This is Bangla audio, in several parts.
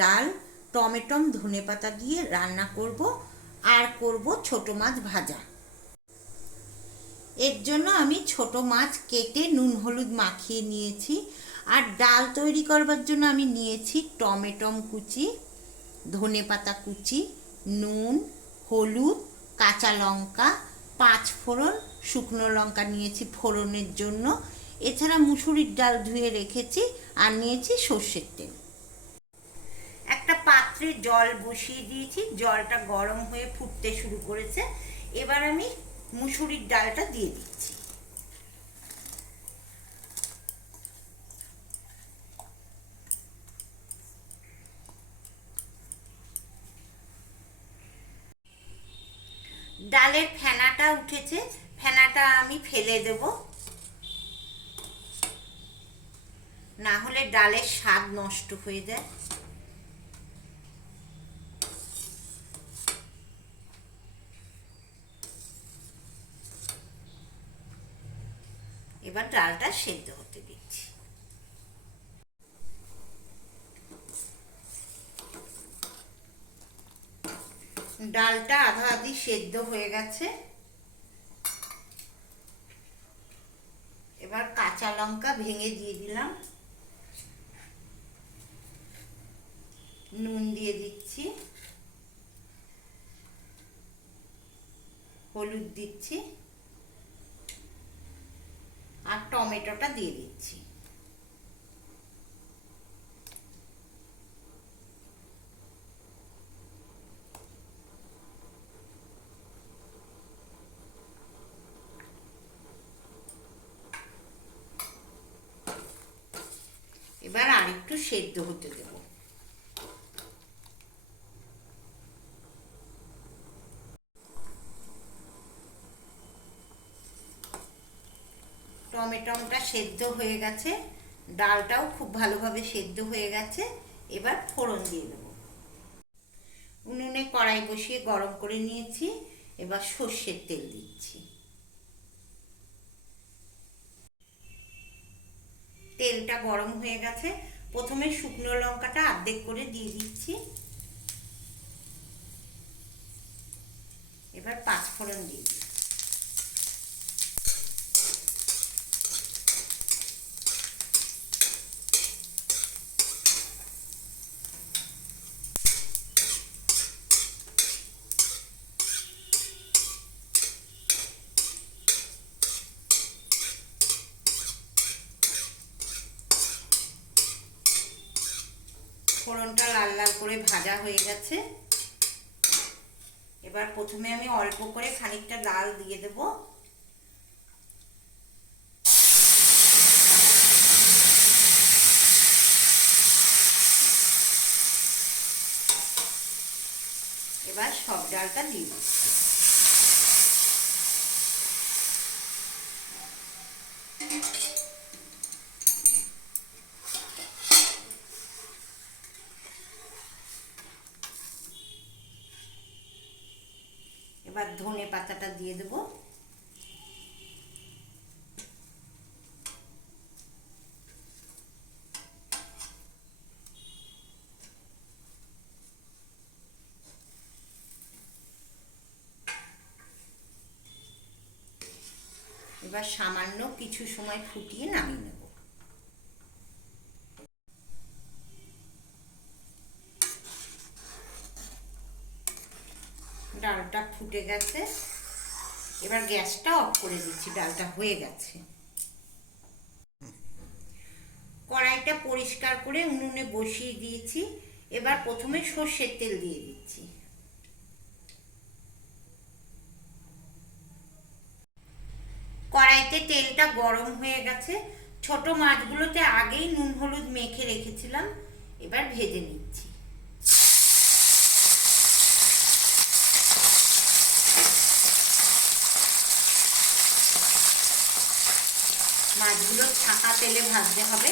ডাল টমেটো ধনেপাতা দিয়ে রান্না করব আর করব ছোট মাছ ভাজা। এর জন্য আমি ছোট মাছ কেটে নুন হলুদ মাখিয়ে নিয়েছি। আর ডাল তৈরি করবার জন্য আমি নিয়েছি টমেটো কুচি, ধনেপাতা কুচি, নুন, হলুদ, কাঁচা লঙ্কা, পাঁচ ফোড়ন, শুকনো লঙ্কা নিয়েছি ফোড়নের জন্য। এছাড়া মুসুরির ডাল ধুয়ে রেখেছি আর নিয়েছি সর্ষের তেল। একটা পাত্রে জল বসিয়ে দিয়েছি, জলটা গরম হয়ে ফুটতে শুরু করেছে। এবার আমি মুসুরির ডালটা দিয়ে দিচ্ছি। ডালের ফেনাটা উঠেছে, ফেনাটা আমি ফেলে দেব, না হলে ডালের স্বাদ নষ্ট হয়ে যায়। এবার ডালটা সেদ্ধ হতে দিচ্ছি। ডালটা আধা আধি সেদ্ধ হয়ে গেছে। এবার কাঁচা লঙ্কা ভেঙে দিয়ে দিলাম, নুন দিয়ে দিচ্ছি, হলুদ দিচ্ছি আর টমেটোটা দিয়ে দিচ্ছি। এবার আরেকটু সেদ্ধ হতে দেব। টমেটোটা সেদ্ধ হয়ে গেছে, ডালটাও খুব ভালোভাবে সেদ্ধ হয়ে গেছে। এবার ফোড়ন দিয়ে দেব। উনুনে কড়াই বসিয়ে গরম করে নিয়েছি, এবার সর্ষের তেল দিচ্ছি। তেলটা গরম হয়ে গেছে, প্রথমে শুকনো লঙ্কাটা অর্ধেক করে দিয়ে দিচ্ছি। এবার পাঁচ ফোড়ন দিয়ে দিচ্ছি। ফোড়নটা লাল লাল করে ভাজা হয়ে গেছে। এবার প্রথমে আমি অল্প করে খানিকটা ডাল দিয়ে দেব। এবার সব ডালটা দিয়ে দিচ্ছি। এবার ধনে পাতাটা দিয়ে দেব। এবার সামান্য কিছু সময় ফুটিয়ে নামিয়ে নেব। ডালটা ফুটে গেছে, এবার গ্যাসটা অফ করে দিচ্ছি, ডালটা হয়ে গেছে। কড়াইটা পরিষ্কার করে উনুনে বসিয়ে দিয়েছি। এবার প্রথমে সর্ষের তেল দিয়ে দিচ্ছি। কড়াইতে তেলটা গরম হয়ে গেছে। ছোট মাছগুলোতে আগেই নুন হলুদ মেখে রেখেছিলাম, এবার ভেজে নিচ্ছি। মাছগুলো ছাকা তেলে ভাজতে হবে।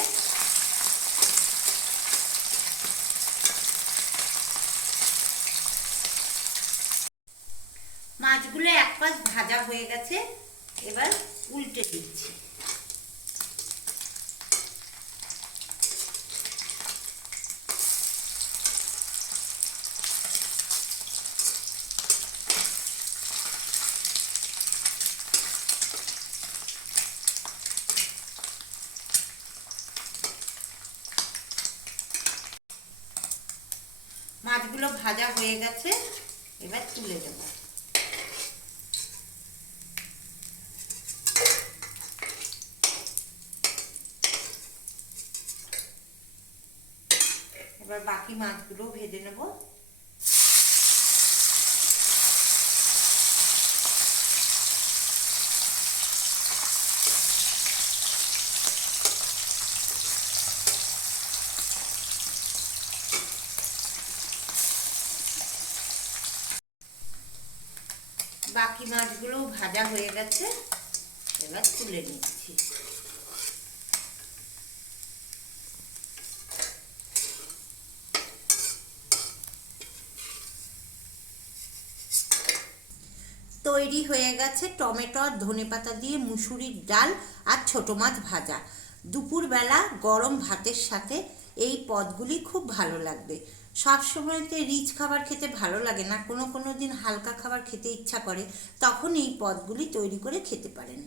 মাছগুলো এক পাশ ভাজা হয়ে গেছে, এবার উল্টে দিচ্ছি। মাছগুলো ভাজা হয়ে গেছে, এবার তুলে দেব। এবার বাকি মাছগুলো ভেজে নেব। বাকি মাছগুলো ভাজা হয়ে গেছে, এবার তুলে নিচ্ছি। তৈরি হয়ে গেছে টমেটো আর ধনেপাতা দিয়ে মুসুরির ডাল আর ছোট মাছ ভাজা। দুপুরবেলা গরম ভাতের সাথে এই পদগুলি খুব ভালো লাগবে। সব সময়তে রিচ খাবার খেতে ভালো লাগে না, কোনো কোনো দিন হালকা খাবার খেতে ইচ্ছা করে, তখন এই পদগুলি তৈরি করে খেতে পারেন।